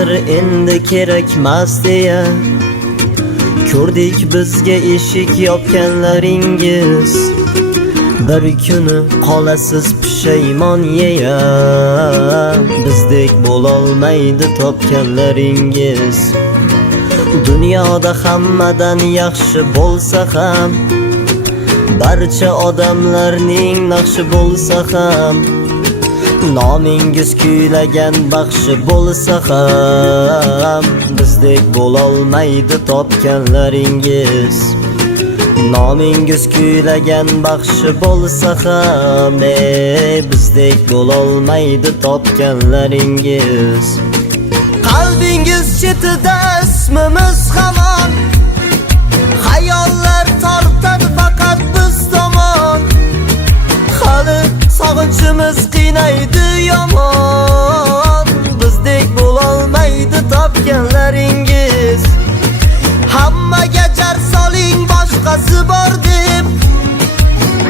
axir endi kerakmas deya ko'rdik bizga eshik yopganlaringiz. Bir kuni qolasiz pushaymon yeya, bizdek bo'lolmaydi topganlaringiz. Dunyoda hammadan yaxshi bo'lsa ham, barcha odamlarning naqshi bo'lsa ham, nomingiz kuylagan baxshi bo'lsa ham, bizdek bo'lolmaydi topganlaringiz. Nomingiz kuylagan baxshi bo'lsa ham, bizdek bo'lolmaydi topganlaringiz. Qalbingiz chetida ismimiz hamon, xayollar tortadi faqat biz tomon. Hali sog'inchimiz qiynaydi yomon, bizdek bo'lolmaydi topganlaringiz. Hammaga jar soling boshqasi bor deb,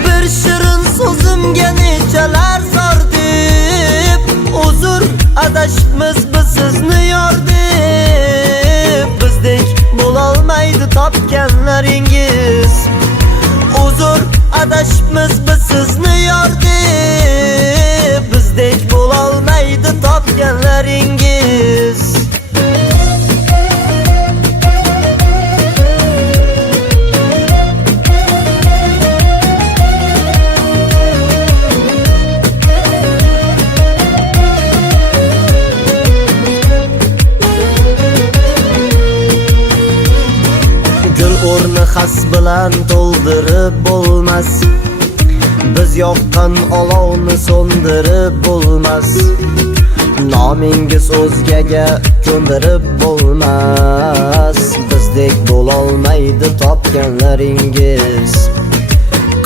bir shirin so'zimga nechalar zor deb, uzr adashibmiz biz sizni yor deb, bizdek bo'lolmaydi topganlaringiz. Uzr adashibmiz biz sizni yor deb, bizdek bo'lolmaydi topganlaringiz. O'rni xas bilan to'ldirib bo'lmas, biz yoqqan olovni so'ndirib bo'lmas. Nomingiz o'zgaga ko'ndirib bo'lmas, bizdek bo'lolmaydi topganlaringiz.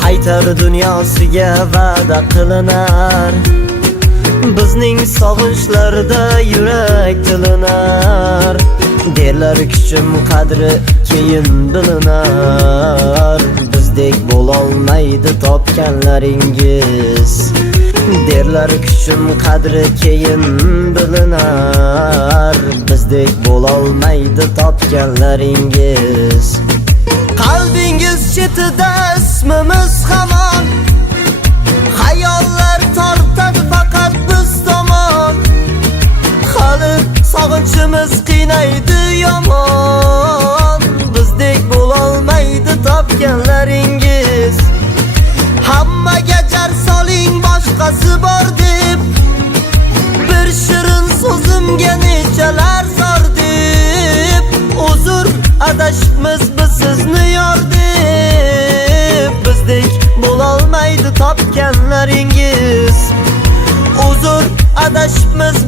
Qaytar dunyosiga va'da qilinar, bizning sog'inchlarda yurak tilinar. Derlar kuchim qadri keyin bilinar, bizdek bo'lolmaydi topganlaringiz. Derlar kuchim qadri keyin bilinar, bizdek bo'lolmaydi topganlaringiz. Qalbingiz chetida ismimiz hamon, xayollar tortadi faqat biz tomon. Hali sog'inchimiz qiynaydi yomon, bizdek bo'lolmaydi topganlaringiz. Hammaga jar soling boshqasi bor deb, bir shirin so'zimga nechalar zor deb, uzr adashibmiz biz sizni yor deb, bizdek bo'lolmaydi topganlaringiz. Uzr adashibmiz